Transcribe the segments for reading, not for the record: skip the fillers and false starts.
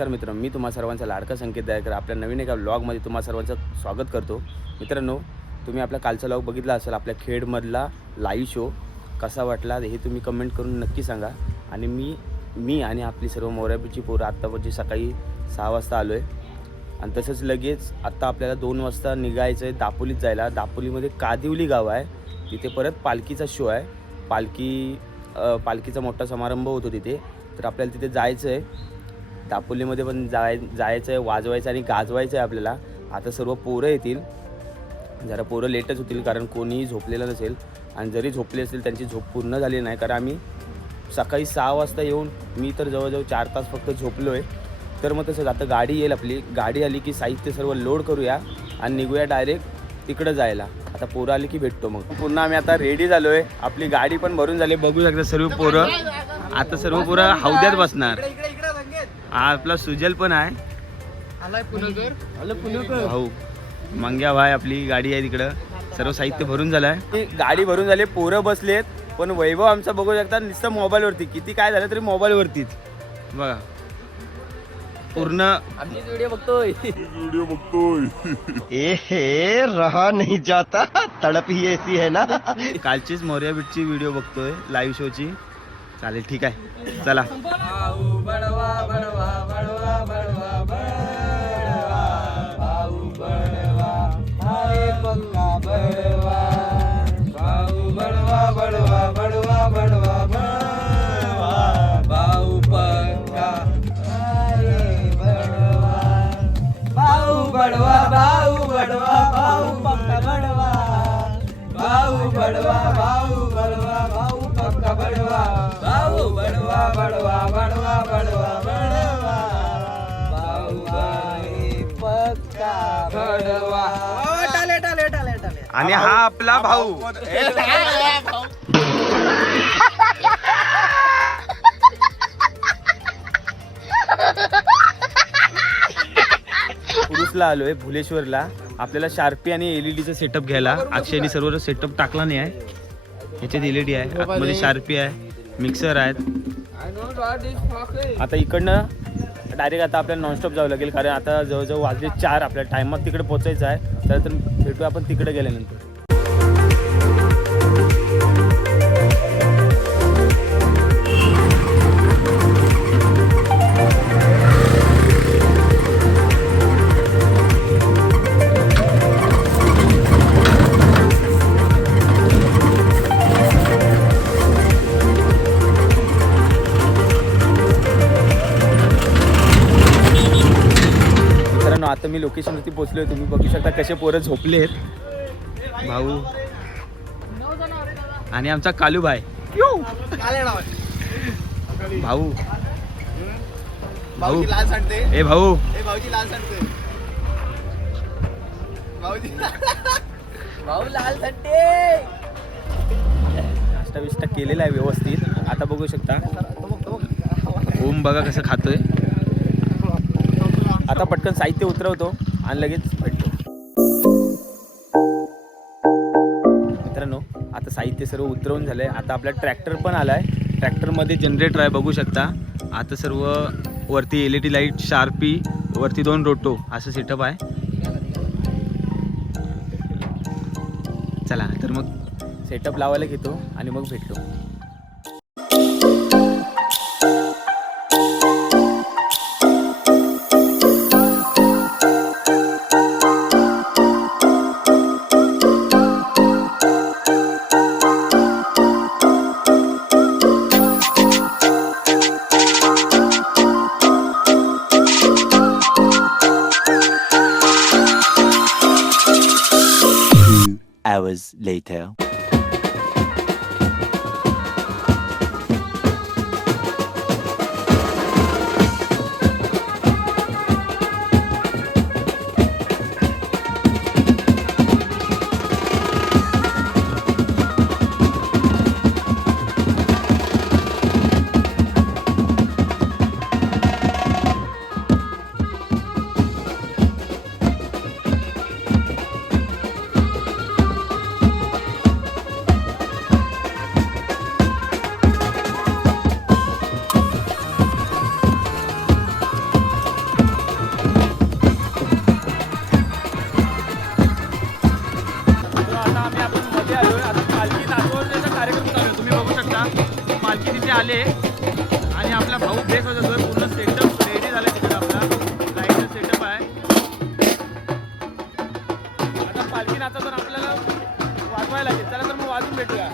नमस्कार मित्र, मी तुम्हा सर्वांचा लाडका संकेत दयाकर आपल्या नवीन एका व्लॉगमध्ये तुम्हा सर्वांचं स्वागत करतो. मित्रांनो, तुम्ही आपला कालचा व्लॉग बघितला असेल. आपल्या खेडमधला लाईव्ह शो कसा वाटला हे तुम्ही कमेंट करून नक्की सांगा. आणि मी आणि आपली सर्व मोऱ्याची पोरं आत्तापर्यंत सकाळी 6 वाजता आलो आहे. आणि तसंच लगेच आत्ता आपल्याला 2 वाजता निघायचं आहे दापोलीत जायला. दापोलीमध्ये कादिवली गाव आहे, तिथे परत पालखीचा शो आहे. पालखीचा मोठा समारंभ होतो तिथे, तर आपल्याला तिथे जायचं आहे. दापोलीमध्ये पण जायचं आहे, वाजवायचं आणि गाजवायचं आहे आपल्याला. आता सर्व पोरं येतील, जरा पोरं लेटच होतील कारण कोणीही झोपलेलं नसेल. आणि जरी झोपले असेल त्यांची झोप पूर्ण झाली नाही, कारण आम्ही सकाळी 6 वाजता येऊन मी तर जवळजवळ 4 तास फक्त झोपलो आहे. तर मग तसंच आता गाडी येईल, आपली गाडी आली की साहित्य सर्व लोड करूया आणि निघूया डायरेक्ट तिकडं जायला. आता पोरं आली की भेटतो. मग पुन्हा आम्ही आता रेडी झालो आहे, आपली गाडी पण भरून झाली. बघू शकता सर्व पोरं, आता सर्व पोरं हौद्यात बसणार. हा आपला सुजल पण आहे, भाऊ मंग्या भाई. आपली गाडी आहे तिकडं, सर्व साहित्य भरून झालं आहे. गाडी भरून झाली, पोरं बसलेत. पण वैभव आमचा बघू शकता नुसतं मोबाईलवरती, किती काय झालं तरी मोबाईलवरतीच बघा. पूर्ण आमची व्हिडिओ बघतोय ए रहा नहीं जाता, तड़प ही ऐसी है ना. कालचीच मोर्या बीटची व्हिडिओ बघतोय लाईव्ह शोची. चालेल, ठीक आहे, चला. आणि हा आपला भाऊ. पुरुषला आलोय भुलेश्वरला. आपल्याला शार्पी आणि LED सेटअप घ्यायला. अक्षयनी सर्व सेटअप टाकला नाही आहे. ह्याच्यात LED आहे, आतमध्ये शार्पी आहे, मिक्सर आहेत. आता इकडनं डायरेक्ट आता आपल्याला नॉनस्टॉप जावं लागेल, कारण आता जवळजवळ वाजले 4. आपल्या टायमात तिकडे पोहोचायचं आहे. तर भेटू आपण तिकडे गेल्यानंतर. आता मी लोकेशनवरती पोहोचलोय. तुम्ही बघू शकता कसे पोरं झोपले आहेत. भाऊ आणि आमचा कालू भाई. भाऊ भाऊ ए भाऊ नाश्ता बिष्टा केलेला आहे व्यवस्थित. आता बघू शकता ओम बघा कसं खातोय. आता पटकन साहित्य उतरवतो आणि लगेच भेटतो. मित्रांनो, आता साहित्य सर्व उतरवून झालं आहे. आता आपला ट्रॅक्टर पण आला आहे. ट्रॅक्टरमध्ये जनरेटर आहे, बघू शकता. आता सर्व वरती LED लाईट, शार्पी, वरती 2 रोटो असं सेटअप आहे. चला तर मग सेटअप लावायला घेतो आणि मग भेटतो. Hours later. आता आपण मध्ये आलो आहे. आता पालखी नाचवण्याचा कार्यक्रम चालू आहे. तुम्ही बघू शकता पालखी तिथे आले आणि आपला भाऊ बेस होता पूर्ण सेटअप रेडी झाला तिकडे आपला लाईटचा सेटअप आहे. आता पालखी नाचताना आपल्याला वाजवायला लागेल. चला तर मग वाजून भेटूया.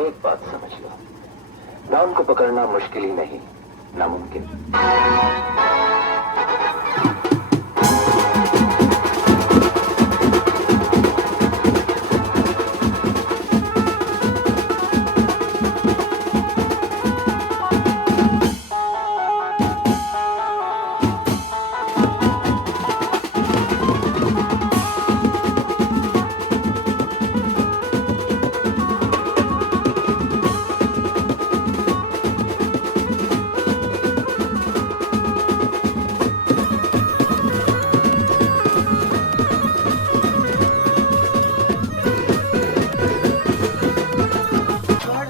एक बात समझ लो, नाम को पकड़ना मुश्किल ही नहीं, नामुमकिन।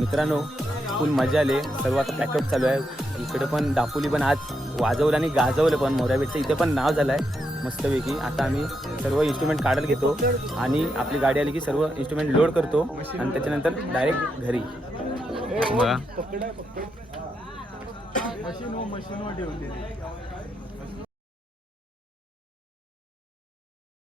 मित्रांनो फुल मजा आली, सर्व आता पॅकअप चालू आहे. इकडे पण दापोली पण आज वाजवलं आणि गाजवलं पण, मोऱ्याबेटचं इथे पण नाव झालं आहे मस्तपैकी. आता आम्ही सर्व इन्स्ट्रुमेंट काढायला घेतो आणि आपली गाडी आली की सर्व इन्स्ट्रुमेंट लोड करतो आणि त्याच्यानंतर डायरेक्ट घरी. बघा